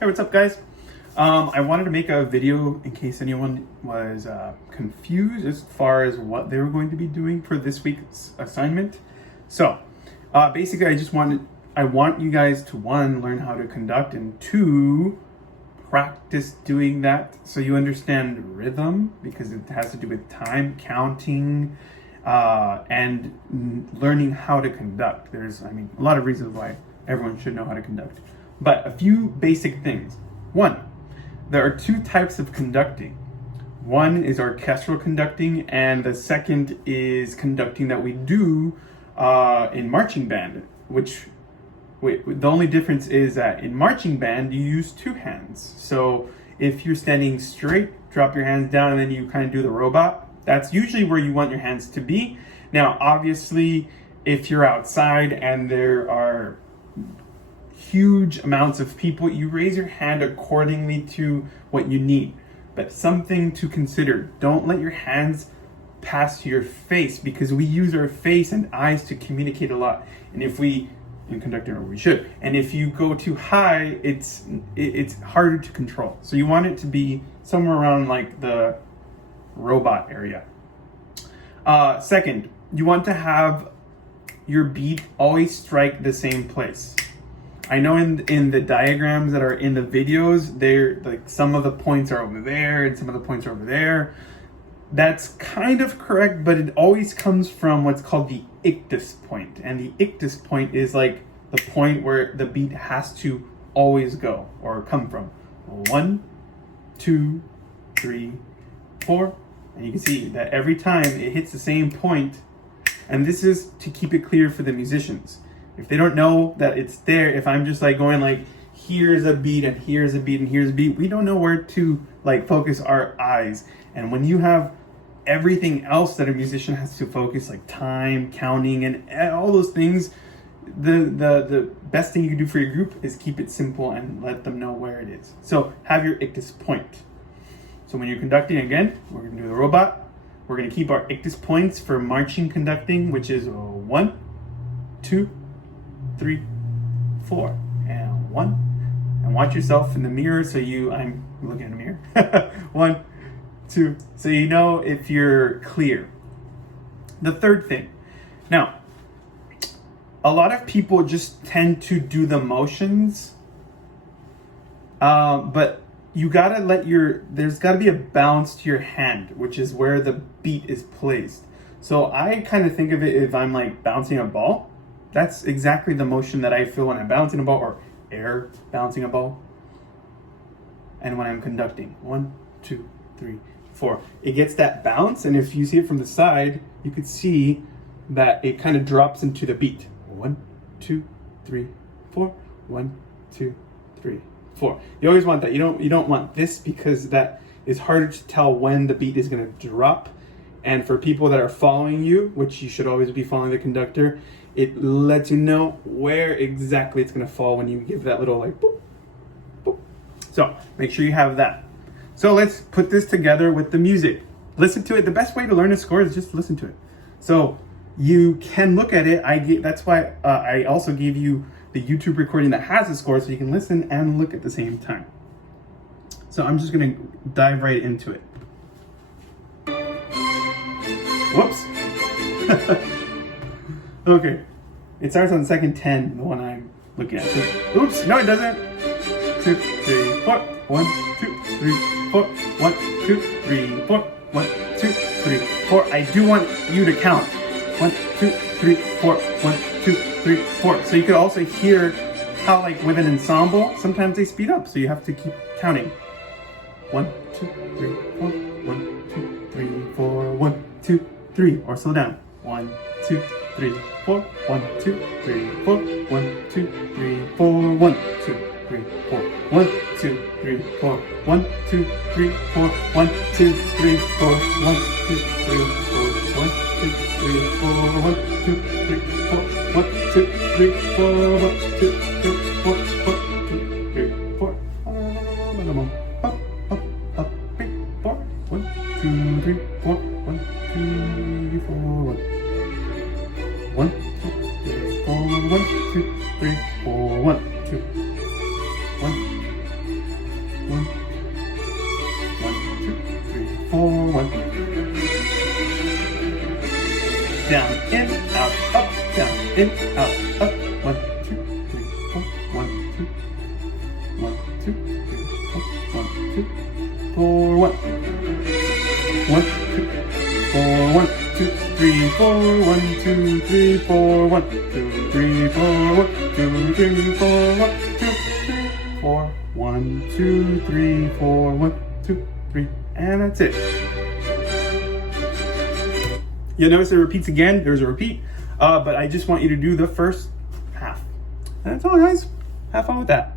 Hey, what's up, guys? I wanted to make a video in case anyone was confused as far as what they were going to be doing for this week's assignment. So, basically, I want you guys to, one, learn how to conduct, and two, practice doing that so you understand rhythm, because it has to do with time, counting, and learning how to conduct. There's, a lot of reasons why everyone should know how to conduct. But a few basic things. One, there are two types of conducting. One is orchestral conducting, and the second is conducting that we do in marching band, the only difference is that in marching band, you use two hands. So if you're standing straight, drop your hands down, and then you kind of do the robot. That's usually where you want your hands to be. Now, obviously, if you're outside and there are huge amounts of people, you raise your hand accordingly to what you need. But something to consider, don't let your hands pass to your face, because we use our face and eyes to communicate a lot. And if we, in conducting, or we should, and if you go too high, it's harder to control. So you want it to be somewhere around like the robot area. Second, you want to have your beat always strike the same place. I know in the diagrams that are in the videos, they're like some of the points are over there and some of the points are over there. That's kind of correct, but it always comes from what's called the ictus point. And the ictus point is like the point where the beat has to always go or come from. 1, 2, 3, 4. And you can see that every time it hits the same point. And this is to keep it clear for the musicians. If they don't know that it's there, if I'm just like going like, here's a beat and here's a beat and here's a beat, we don't know where to like focus our eyes. And when you have everything else that a musician has to focus, like time, counting, and all those things, the best thing you can do for your group is keep it simple and let them know where it is. So have your ictus point. So when you're conducting, again, we're going to do the robot. We're going to keep our ictus points for marching conducting, which is 1, 2, 3, 4, and 1. And watch yourself in the mirror. I'm looking in the mirror. 1, 2. So you know if you're clear. The third thing. Now, a lot of people just tend to do the motions, but you gotta there's gotta be a bounce to your hand, which is where the beat is placed. So I kind of think of it if I'm like bouncing a ball. That's exactly the motion that I feel when I'm bouncing a ball, or air bouncing a ball. And when I'm conducting, 1, 2, 3, 4. It gets that bounce, and if you see it from the side, you could see that it kind of drops into the beat. 1, 2, 3, 4. 1, 2, 3, 4. You always want that. You don't want this, because that is harder to tell when the beat is going to drop. And for people that are following you, which you should always be following the conductor, it lets you know where exactly it's going to fall when you give that little like boop, boop. So make sure you have that. So let's put this together with the music. Listen to it. The best way to learn a score is just listen to it. So you can look at it. That's why I also gave you the YouTube recording that has a score, so you can listen and look at the same time. So I'm just going to dive right into it. Whoops. Okay. It starts on second 10, the one I'm looking at. So, oops, no it doesn't. 2, 3, 4. 1, 2, 3, 4. 1, 2, 3, 4. 1, 2, 3, 4. I do want you to count. 1, 2, 3, 4. 1, 2, 3, 4. So you could also hear how, like with an ensemble, sometimes they speed up, so you have to keep counting. 1, 2, 3, 4. 1, 2, 3, 4. 1, 2, 3. Or slow down. 1, 2, 3, 4. 1, 2, 3, 4. 1, 2, 3, 4. 1, 2, 3, 4. 1, 2, 3, 4. 1, 2, 3, 4. 1, 2, 3, 4. 1, 2, 3, 4. 1, 2, 3, 4. 1, 2, 3, 4. 1, 2, 3, 4. 1, 2, 3, 4. 1, 2, 3, 4. Up, up, up, 3, 4. 1, 2, 3, 4. 1, 2, 4. 1, 2, 3, 4. 1, 2, 3, 4. 1, 2, 1, down, in, out, up. 1, 2, 3, 4. 1, 2. 1, 2, 3, 4. 1, 2, 4, 1. 1, 2, 4, 1, 2, 3, 4. 1, 2, 3, 4. 1, 2, 3, 4. 1, 2, 3, 4. 1, 2, 3, 4. 1, 2, 3, 4. 1, 2, 3. And that's it. You'll notice it repeats again. There's a repeat. But I just want you to do the first half. And that's all, guys. Have fun with that.